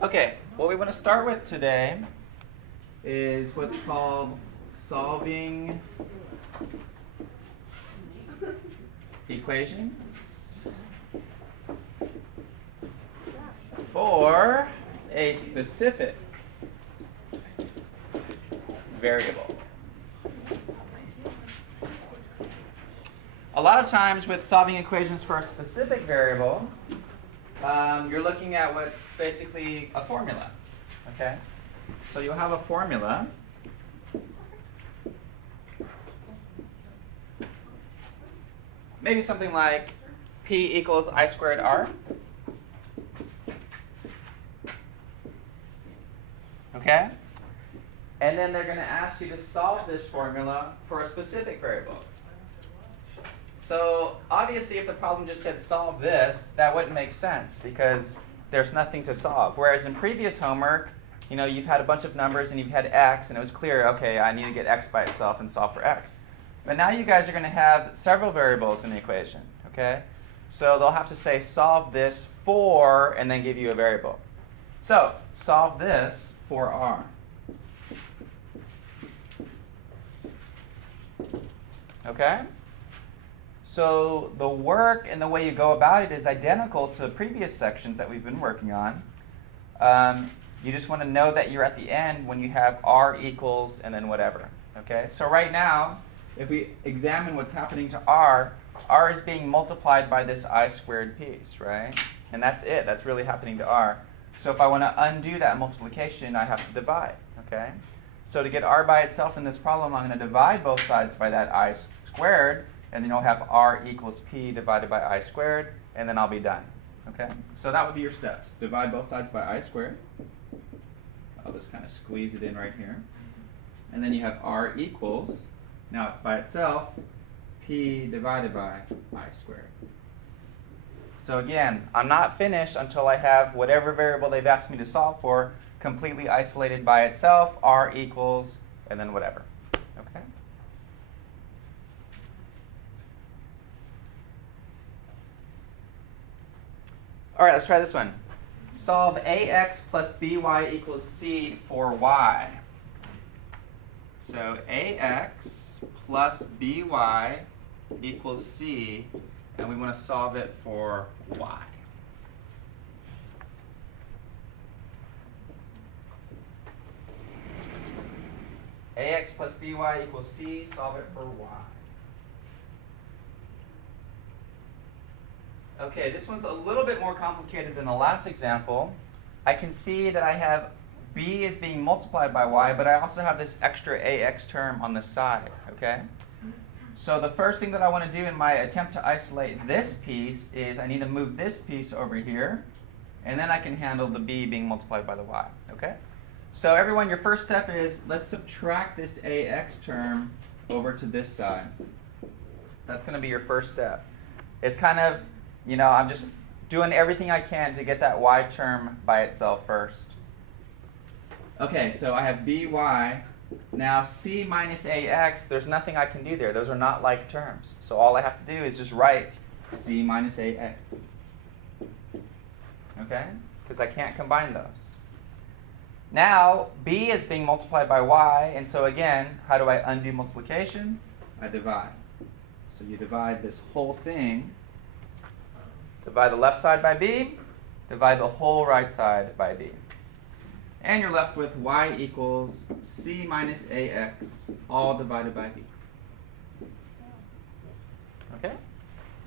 Okay, what we want to start with today is what's called solving equations for a specific variable. A lot of times with solving equations for a specific variable, you're looking at what's basically a formula, okay? So you'll have a formula. Maybe something like P equals I squared R. Okay? And then they're going to ask you to solve this formula for a specific variable. So obviously if the problem just said solve this, that wouldn't make sense because there's nothing to solve. Whereas in previous homework, you know, you've had a bunch of numbers and you've had x and it was clear, okay, I need to get x by itself and solve for x. But now you guys are going to have several variables in the equation, okay? So they'll have to say solve this for and then give you a variable. So solve this for r. Okay? So the work and the way you go about it is identical to the previous sections that we've been working on. You just want to know that you're at the end when you have r equals and then whatever. Okay? So right now, if we examine what's happening to r is being multiplied by this I squared piece, right? And that's it. That's really happening to r. So if I want to undo that multiplication, I have to divide. Okay? So to get r by itself in this problem, I'm going to divide both sides by that I squared, and then you'll have r equals p divided by I squared, and then I'll be done. Okay? So that would be your steps. Divide both sides by I squared. I'll just kind of squeeze it in right here. And then you have r equals, now it's by itself, p divided by I squared. So again, I'm not finished until I have whatever variable they've asked me to solve for completely isolated by itself, r equals, and then whatever. Okay? All right, let's try this one. Solve ax plus by equals c for y. So ax plus by equals c, and we want to solve it for y. Ax plus by equals c, solve it for y. Okay, this one's a little bit more complicated than the last example. I can see that I have b is being multiplied by y, but I also have this extra ax term on the side, okay? So the first thing that I want to do in my attempt to isolate this piece is I need to move this piece over here, and then I can handle the b being multiplied by the y, okay? So everyone, your first step is let's subtract this ax term over to this side. That's going to be your first step. It's kind of, you know, I'm just doing everything I can to get that y term by itself first. Okay, so I have by. Now c minus ax, there's nothing I can do there. Those are not like terms. So all I have to do is just write c minus ax. Okay? Because I can't combine those. Now, b is being multiplied by y, and so again, how do I undo multiplication? I divide. So you divide this whole thing. Divide the left side by b, divide the whole right side by b. And you're left with y equals c minus ax, all divided by b. Okay?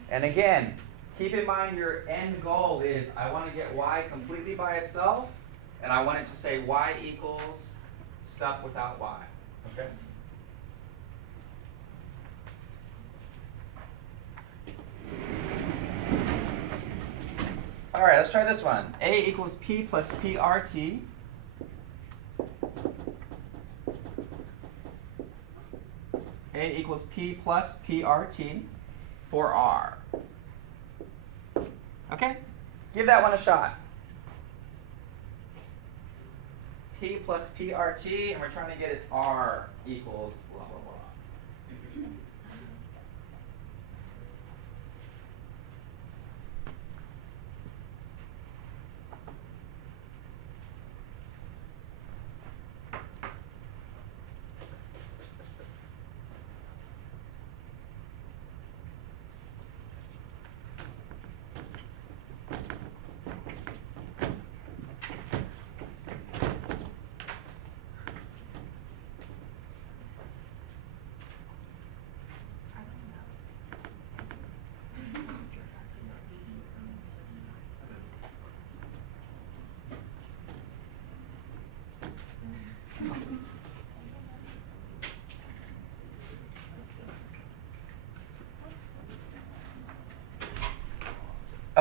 And again, keep in mind your end goal is I want to get y completely by itself, and I want it to say y equals stuff without y. Okay? All right, let's try this one. A equals p plus prt. A equals p plus prt for r. Okay? Give that one a shot. P plus prt, and we're trying to get it r equals blah, blah, blah.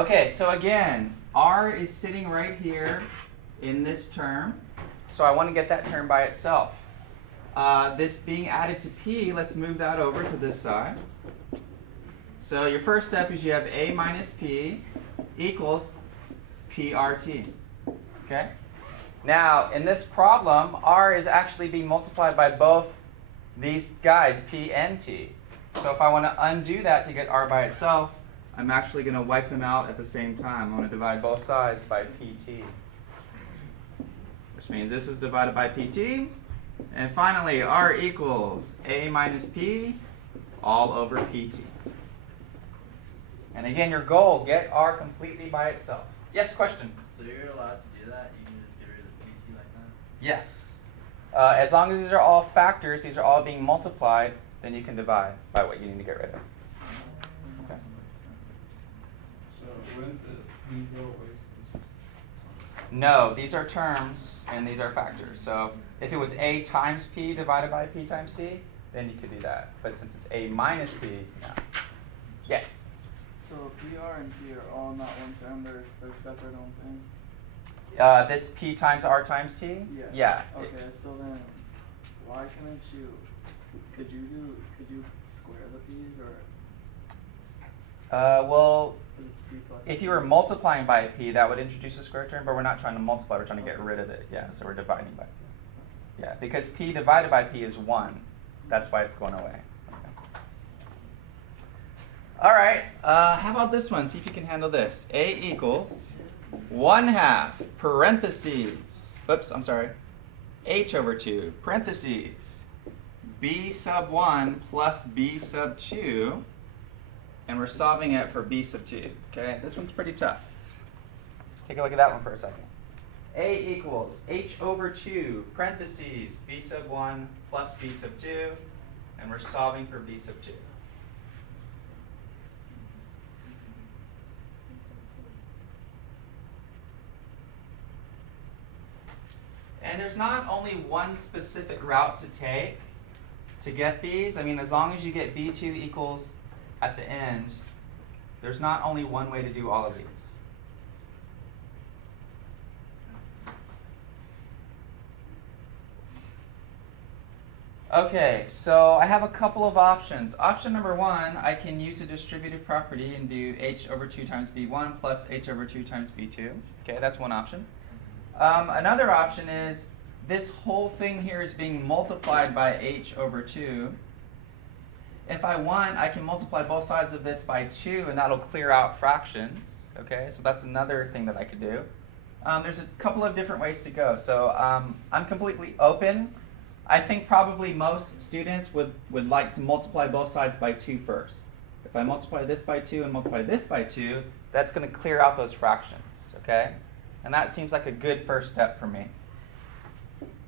Okay, so again, r is sitting right here in this term. So I want to get that term by itself. This being added to p, let's move that over to this side. So your first step is you have a minus p equals PRT. Okay? Now, in this problem, r is actually being multiplied by both these guys, p and t. So if I want to undo that to get r by itself, I'm actually going to wipe them out at the same time. I'm going to divide both sides by pt. Which means this is divided by pt. And finally, r equals a minus p all over pt. And again, your goal, get r completely by itself. Yes, question? So you're allowed to do that? You can just get rid of pt like that? Yes. As long as these are all factors, these are all being multiplied, then you can divide by what you need to get rid of. Okay. So wouldn't the p go away? No, these are terms and these are factors. So if it was a times p divided by p times t, then you could do that. But since it's a minus p, no. Yes? So PR and T are all not one term, they're separate on things? This p times r times t? Yeah. Yeah. Okay, so then why couldn't you, could you square the p's or? Well, It's p plus if p. you were multiplying by a p, that would introduce a square term, but we're not trying to multiply, we're trying to get rid of it. Yeah, so we're dividing by p. Yeah, because p divided by p is 1. That's why it's going away. Okay. All right, how about this one? See if you can handle this. A equals 1/2 parentheses, oops, I'm sorry, h over 2 parentheses, b sub 1 plus b sub 2, and we're solving it for b sub 2. Okay, this one's pretty tough. Take a look at that one for a second. A equals h over 2 parentheses b sub 1 plus b sub 2, and we're solving for b sub 2. And there's not only one specific route to take to get these. I mean, as long as you get b2 equals at the end, there's not only one way to do all of these. Okay, so I have a couple of options. Option number 1, I can use a distributive property and do h over 2 times b1 plus h over 2 times b2. Okay, that's one option. Another option is this whole thing here is being multiplied by h over 2. If I want, I can multiply both sides of this by 2, and that'll clear out fractions. Okay, so that's another thing that I could do. There's a couple of different ways to go. So I'm completely open. I think probably most students would like to multiply both sides by 2 first. If I multiply this by 2 and multiply this by 2, that's going to clear out those fractions. Okay? And that seems like a good first step for me.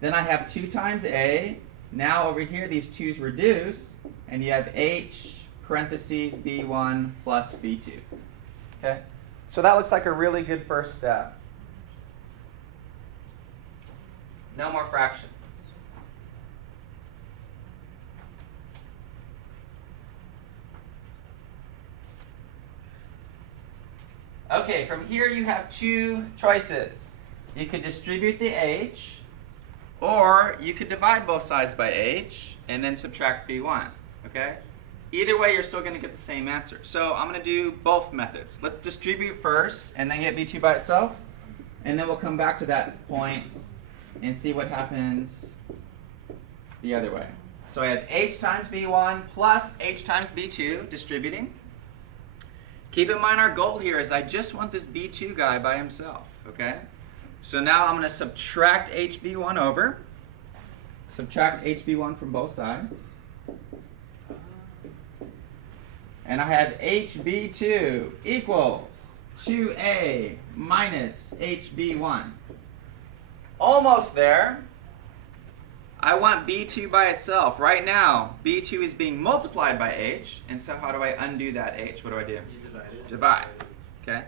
Then I have 2 times a. Now over here, these 2's reduce, and you have h parentheses b1 plus b2. Okay? So that looks like a really good first step. No more fractions. Okay, from here you have 2 choices. You could distribute the h, or you could divide both sides by h and then subtract b1. Okay? Either way, you're still going to get the same answer. So I'm going to do both methods. Let's distribute first and then get b2 by itself, and then we'll come back to that point and see what happens the other way. So I have h times b1 plus h times b2 distributing. Keep in mind our goal here is I just want this b2 guy by himself, okay? So now I'm going to subtract hb1 over. Subtract hb1 from both sides. And I have hb2 equals 2a minus hb1. Almost there. I want b2 by itself. Right now, b2 is being multiplied by h, and so how do I undo that h? What do I do? You divide it. Divide. Okay?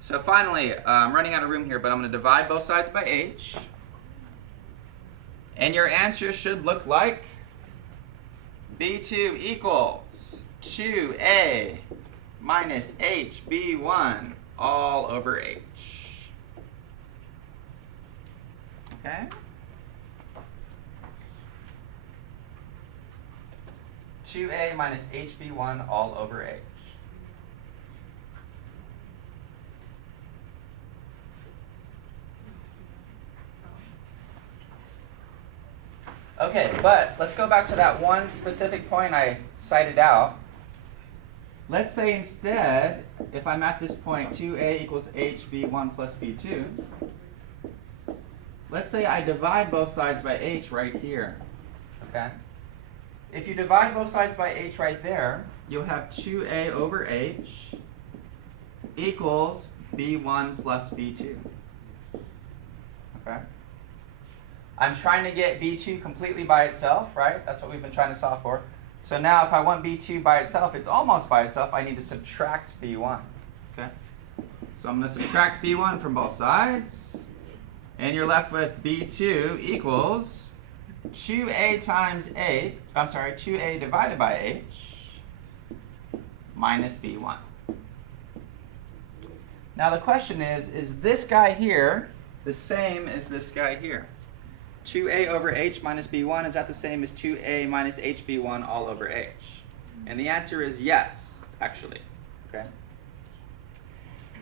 So finally, I'm running out of room here, but I'm going to divide both sides by h. And your answer should look like b2 equals 2a minus hb1 all over h. Okay? 2a minus hb1 all over h. Okay, but let's go back to that one specific point I cited out. Let's say instead, if I'm at this point, 2a equals hb1 plus b2, let's say I divide both sides by h right here. Okay? If you divide both sides by h right there, you'll have 2a over h equals b1 plus b2. Okay? I'm trying to get b2 completely by itself, right? That's what we've been trying to solve for. So now if I want b2 by itself, it's almost by itself, I need to subtract b1. Okay? So I'm going to subtract b1 from both sides. And you're left with b2 equals 2a times h, 2a divided by h minus b1. Now the question is this guy here the same as this guy here? 2a over h minus b1, is that the same as 2a minus hb1 all over h? And the answer is yes, actually. Okay.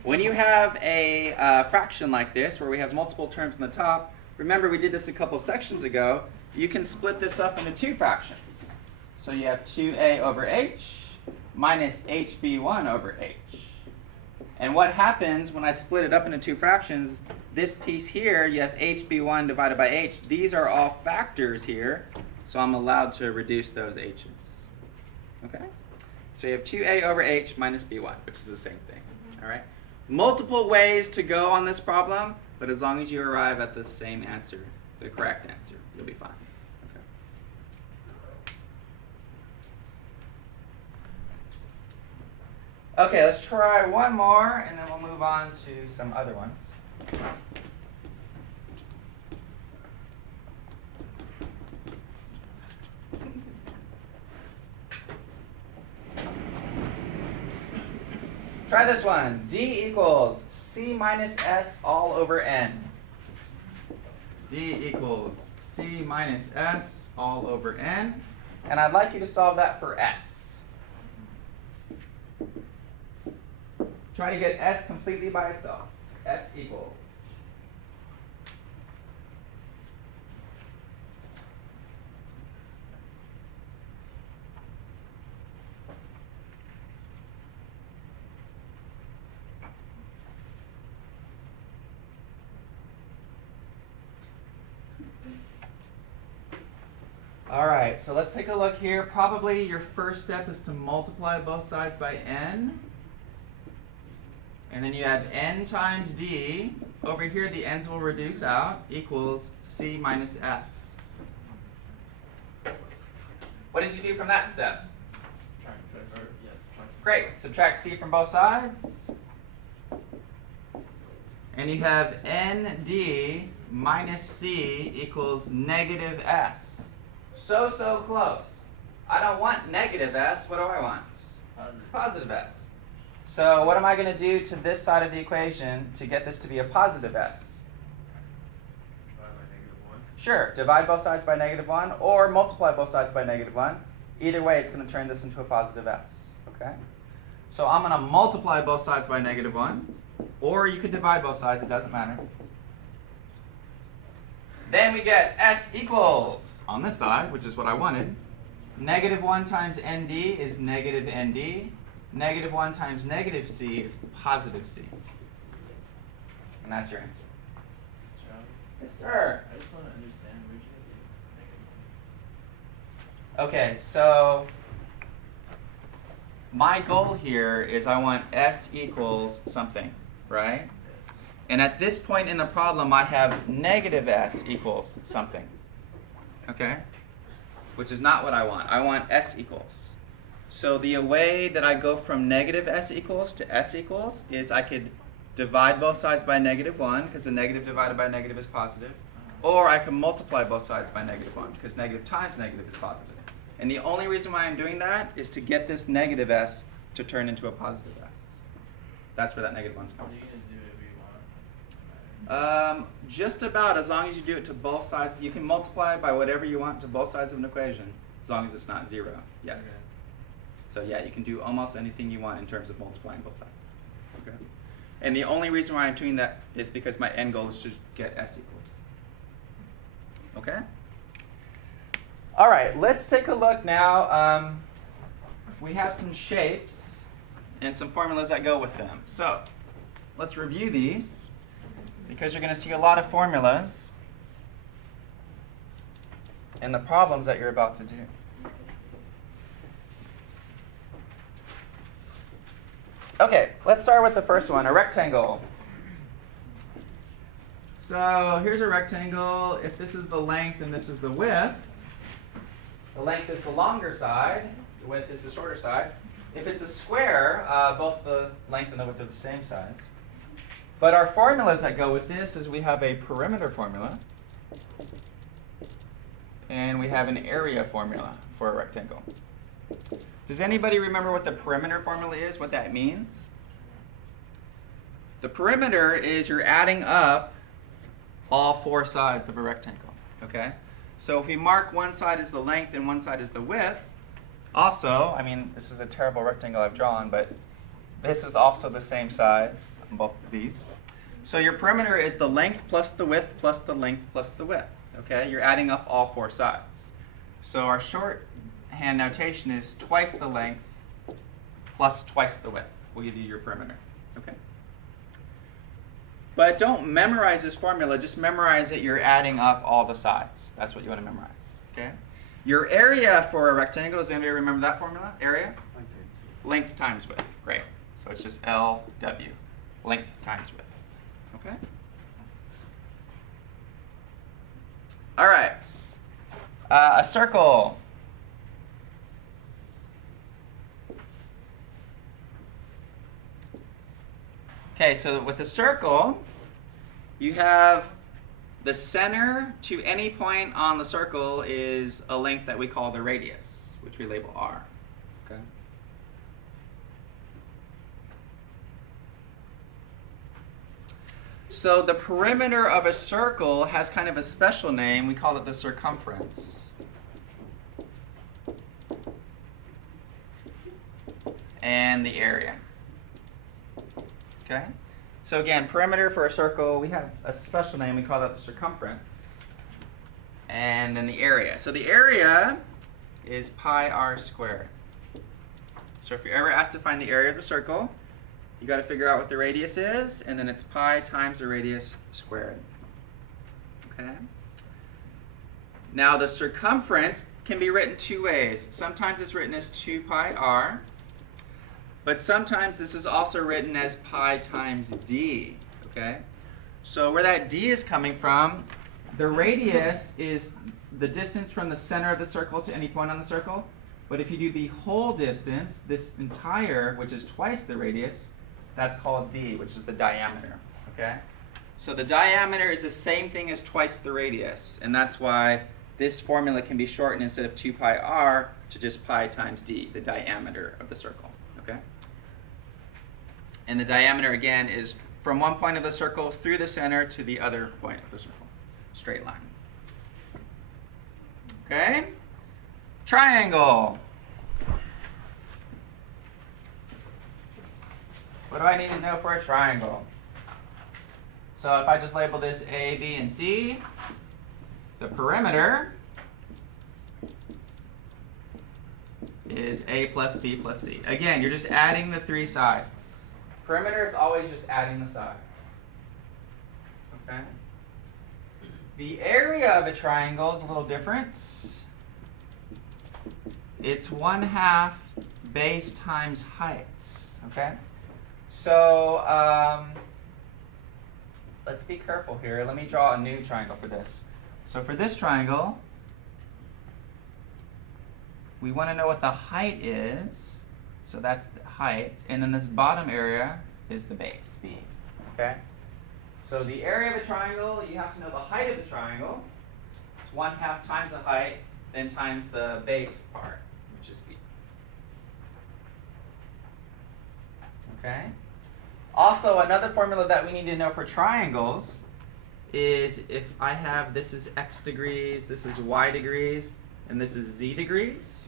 When you have a fraction like this, where we have multiple terms on the top, remember we did this a couple sections ago, you can split this up into two fractions. So you have 2a over h minus hb1 over h. And what happens when I split it up into two fractions, this piece here, you have hb1 divided by h. These are all factors here, so I'm allowed to reduce those h's. Okay? So you have 2a over h minus b1, which is the same thing. All right? Multiple ways to go on this problem, but as long as you arrive at the same answer, the correct answer, you'll be fine. Okay, let's try one more, and then we'll move on to some other ones. Try this one. D equals c minus s all over n. D equals c minus s all over n. And I'd like you to solve that for s. Try to get s completely by itself. S equals. All right, so let's take a look here. Probably your first step is to multiply both sides by n. And then you have n times d. Over here, the n's will reduce out, equals c minus s. What did you do from that step? Great. Subtract c from both sides. And you have nd minus c equals negative s. So close. I don't want negative s. What do I want? Positive s. So what am I going to do to this side of the equation to get this to be a positive s? Divide by -1. Sure, divide both sides by -1 or multiply both sides by -1. Either way, it's going to turn this into a positive s. Okay? So I'm going to multiply both sides by -1, or you could divide both sides, it doesn't matter. Then we get s equals, on this side, which is what I wanted, -1 times nd is negative nd. -1 times negative c is positive c. And that's your answer. Yes, sir. I just want to understand where you get Okay, so my goal here is I want s equals something, right? And at this point in the problem, I have negative s equals something. Okay? Which is not what I want. I want s equals. So the way that I go from negative s equals to s equals is I could divide both sides by -1, because the negative divided by negative is positive. Or I can multiply both sides by -1, because negative times negative is positive. And the only reason why I'm doing that is to get this negative s to turn into a positive s. That's where that negative 1's So coming you from. can just do whatever you want. Just about, as long as you do it to both sides. You can multiply by whatever you want to both sides of an equation, as long as it's not 0. Yes. Okay. So yeah, you can do almost anything you want in terms of multiplying both sides. Okay. And the only reason why I'm doing that is because my end goal is to get s equals. Okay? All right, let's take a look now. We have some shapes and some formulas that go with them. So let's review these, because you're going to see a lot of formulas in the problems that you're about to do. Okay, let's start with the first one, a rectangle. So here's a rectangle. If this is the length and this is the width, the length is the longer side, the width is the shorter side. If it's a square, both the length and the width are the same size. But our formulas that go with this is we have a perimeter formula, and we have an area formula for a rectangle. Does anybody remember what the perimeter formula is, what that means? The perimeter is you're adding up all 4 sides of a rectangle, okay? So if we mark one side as the length and one side as the width, also, I mean, this is a terrible rectangle I've drawn, but this is also the same size on both of these. So your perimeter is the length plus the width plus the length plus the width, okay? You're adding up all 4 sides. So our shorthand notation is twice the length plus twice the width will give you your perimeter, okay? But don't memorize this formula, just memorize that you're adding up all the sides. That's what you want to memorize, okay? Your area for a rectangle, does anybody remember that formula? Area? Length times width, great. So it's just LW, length times width, okay? All right, a circle. Okay, so with a circle, you have the center to any point on the circle is a length that we call the radius, which we label R. Okay. So the perimeter of a circle has kind of a special name. We call it the circumference. And the area. Okay? So again, perimeter for a circle, we have a special name. We call that the circumference. And then the area. So the area is pi r squared. So if you're ever asked to find the area of the circle, you got to figure out what the radius is, and then it's pi times the radius squared. Okay? Now the circumference can be written 2 ways. Sometimes it's written as 2 pi r, but sometimes this is also written as pi times d. Okay? So where that d is coming from, the radius is the distance from the center of the circle to any point on the circle. But if you do the whole distance, this entire, which is twice the radius, that's called d, which is the diameter. Okay? So the diameter is the same thing as twice the radius, and that's why this formula can be shortened instead of 2 pi r to just pi times d, the diameter of the circle. Okay? And the diameter, again, is from one point of the circle through the center to the other point of the circle. Straight line. Okay? Triangle. What do I need to know for a triangle? So if I just label this A, B, and C, the perimeter is A plus B plus C. Again, you're just adding the 3 sides. Perimeter, it's always just adding the sides. Okay? The area of a triangle is a little different. It's 1/2 base times height. Okay? So, let's be careful here. Let me draw a new triangle for this. So for this triangle, we want to know what the height is. So that's the height. And then this bottom area is the base, B. Okay? So the area of a triangle, you have to know the height of the triangle. It's 1/2 times the height, then times the base part, which is B. Okay? Also, another formula that we need to know for triangles is if I have this is x degrees, this is y degrees, and this is z degrees,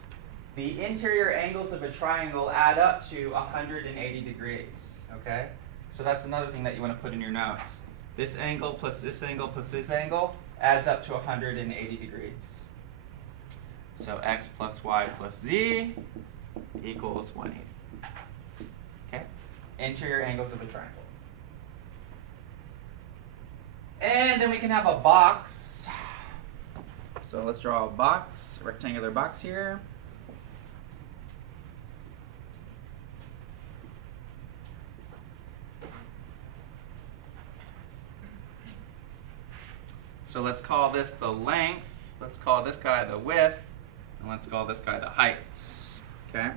the interior angles of a triangle add up to 180 degrees, okay? So that's another thing that you want to put in your notes. This angle plus this angle plus this angle adds up to 180 degrees. So x plus y plus z equals 180. Okay? Interior angles of a triangle. And then we can have a box. So let's draw a box, a rectangular box here. So let's call this the length, let's call this guy the width, and let's call this guy the height. Okay?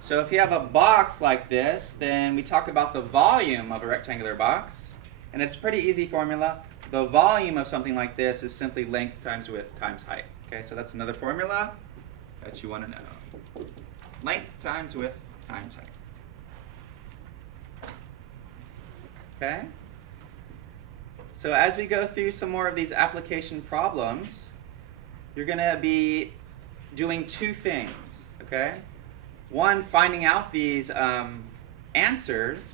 So if you have a box like this, then we talk about the volume of a rectangular box. And it's a pretty easy formula. The volume of something like this is simply length times width times height. Okay, so that's another formula that you want to know. Length times width times height. Okay? So as we go through some more of these application problems, you're going to be doing two things, okay? One, finding out these answers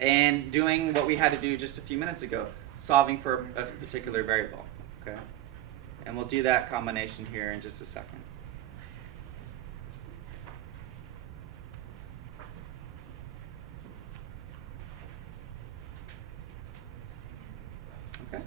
and doing what we had to do just a few minutes ago, solving for a particular variable, okay? And we'll do that combination here in just a second. Okay.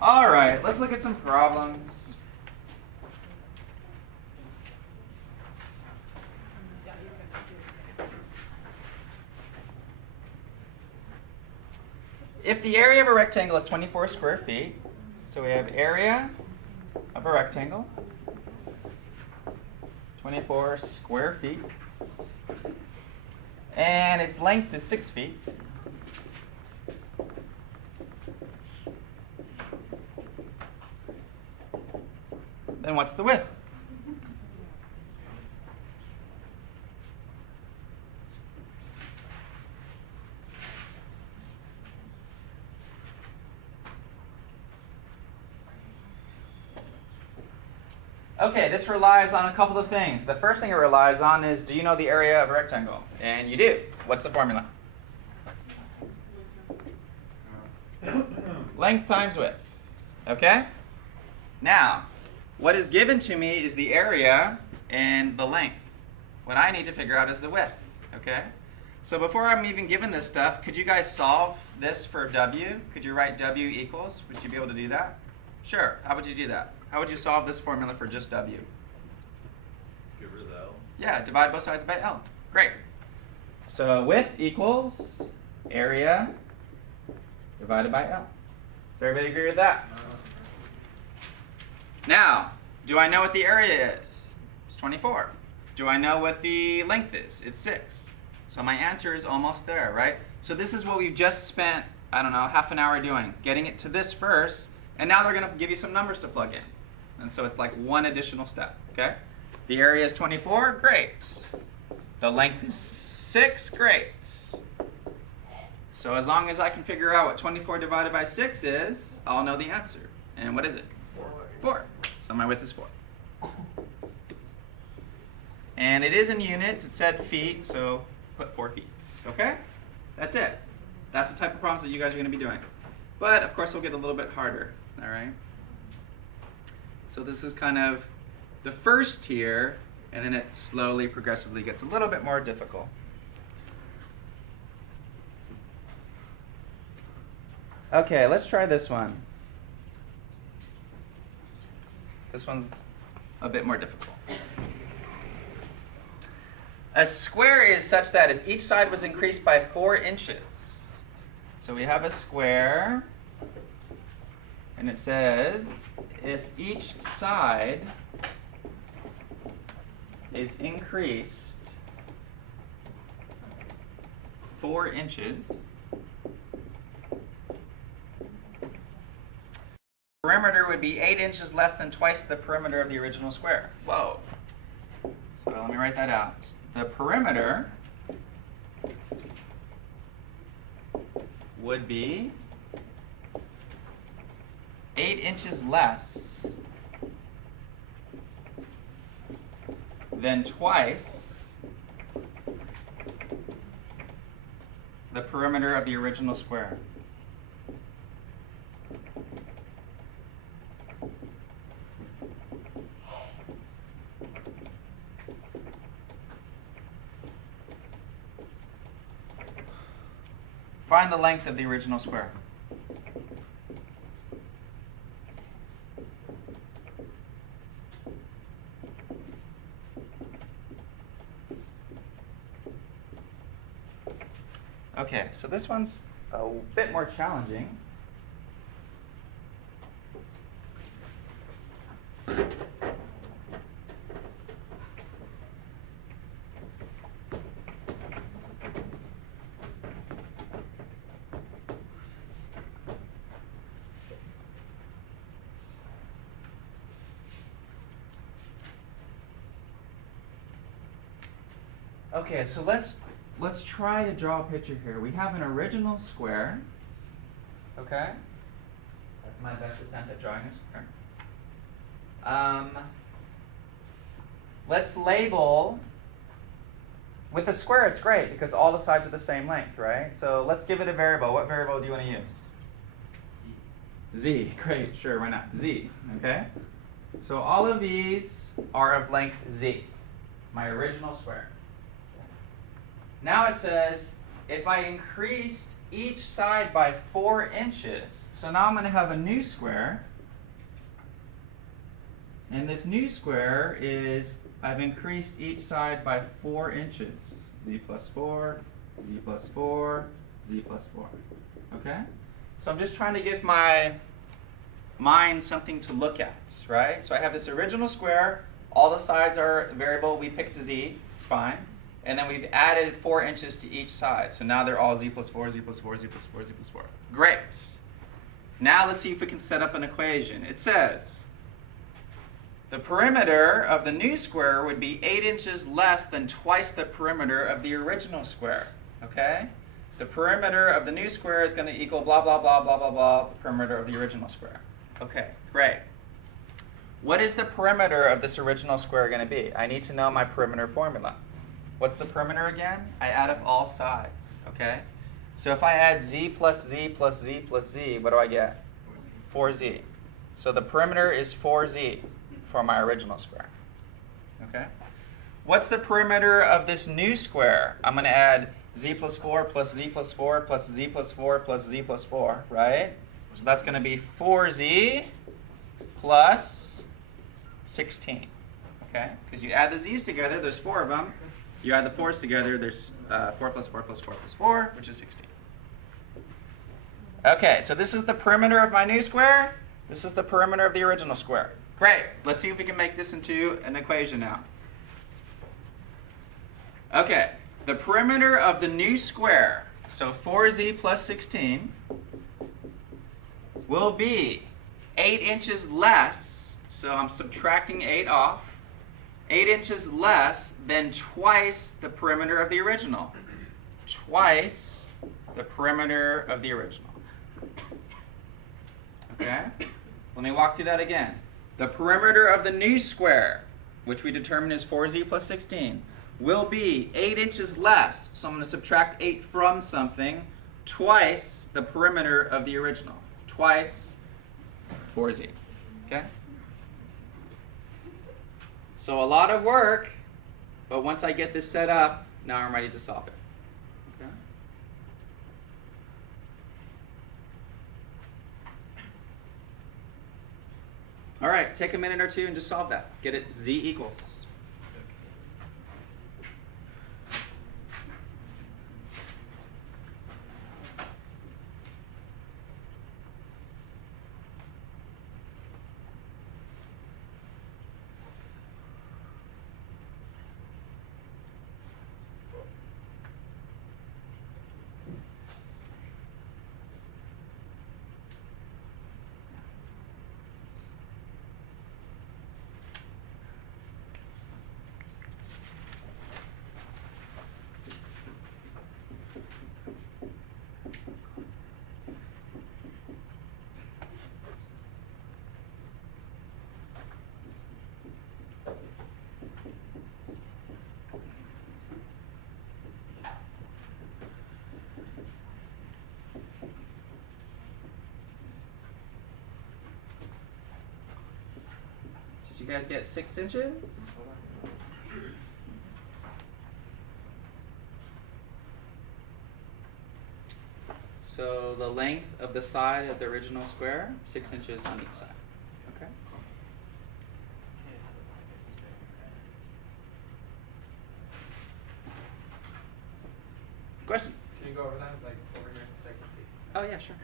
All right, let's look at some problems. If the area of a rectangle is 24 square feet, so we have area of a rectangle, 24 square feet, and its length is 6 feet. Then what's the width? Okay, this relies on a couple of things. The first thing it relies on is, do you know the area of a rectangle? And you do. What's the formula? Length times width. Okay? Now, what is given to me is the area and the length. What I need to figure out is the width. Okay? So before I'm even given this stuff, could you guys solve this for W? Could you write W equals? Would you be able to do that? Sure. How would you do that? How would you solve this formula for just W? Get rid of the L. Yeah, divide both sides by L. Great. So width equals area divided by L. Does everybody agree with that? Now, do I know what the area is? It's 24. Do I know what the length is? It's 6. So my answer is almost there, right? So this is what we've just spent, I don't know, half an hour doing, getting it to this first, and now they're going to give you some numbers to plug in. And so it's like one additional step, okay? The area is 24, great. The length is 6, great. So as long as I can figure out what 24 divided by 6 is, I'll know the answer. And what is it? 4. So my width is 4. And it is in units. It said feet, so put 4 feet. Okay? That's it. That's the type of problems that you guys are going to be doing. But, of course, it'll get a little bit harder. All right? So this is kind of the first tier, and then it slowly, progressively gets a little bit more difficult. Okay, let's try this one. This one's a bit more difficult. A square is such that if each side was increased by 4 inches, so we have a square, And it says if each side is increased 4 inches, perimeter would be 8 inches less than twice the perimeter of the original square. Whoa. So let me write that out. The perimeter would be 8 inches less than twice the perimeter of the original square. Find the length of the original square. Okay, so this one's a bit more challenging. Okay, so let's try to draw a picture here. We have an original square. Okay? That's my best attempt at drawing a square. Let's label, with a square it's great because all the sides are the same length, right? So let's give it a variable. What variable do you want to use? Z. Great, sure, why not? Z, okay? So all of these are of length Z. It's my original square. Now it says if I increased each side by 4 inches, so now I'm going to have a new square. And this new square is, I've increased each side by 4 inches. Z plus 4, Z plus 4, Z plus 4. Okay? So I'm just trying to give my mind something to look at, right? So I have this original square. All the sides are variable. We picked Z. It's fine. And then we've added 4 inches to each side. So now they're all Z plus 4, Z plus 4, Z plus 4, Z plus 4. Great. Now let's see if we can set up an equation. It says the perimeter of the new square would be 8 inches less than twice the perimeter of the original square. Okay? The perimeter of the new square is going to equal blah, blah, blah, blah, blah, blah, the perimeter of the original square. Okay, great. What is the perimeter of this original square going to be? I need to know my perimeter formula. What's the perimeter again? I add up all sides, okay? So if I add Z plus Z plus Z plus Z, what do I get? 4Z. So the perimeter is 4Z for my original square, okay? What's the perimeter of this new square? I'm going to add Z plus 4 plus Z plus 4 plus Z plus 4 plus Z plus 4, right? So that's going to be 4Z plus 16, okay? Because you add the Z's together, there's 4 of them. You add the 4's together, there's 4 plus 4 plus 4 plus 4, which is 16. Okay, so this is the perimeter of my new square. This is the perimeter of the original square. Great. Let's see if we can make this into an equation now. Okay, the perimeter of the new square, so 4Z plus 16, will be 8 inches less, so I'm subtracting 8 off, 8 inches less than twice the perimeter of the original. Twice the perimeter of the original. Okay? Let me walk through that again. The perimeter of the new square, which we determine is 4Z plus 16, will be 8 inches less. So I'm going to subtract 8 from something. Twice the perimeter of the original. Twice 4Z. Okay? So a lot of work, but once I get this set up, now I'm ready to solve it. Okay? All right, take a minute or two and just solve that. Get it Z equals. Did you guys get 6 inches? So the length of the side of the original square, 6 inches on each side. Okay. Question? Can you go over that, like over here, so I can see? Oh yeah, sure.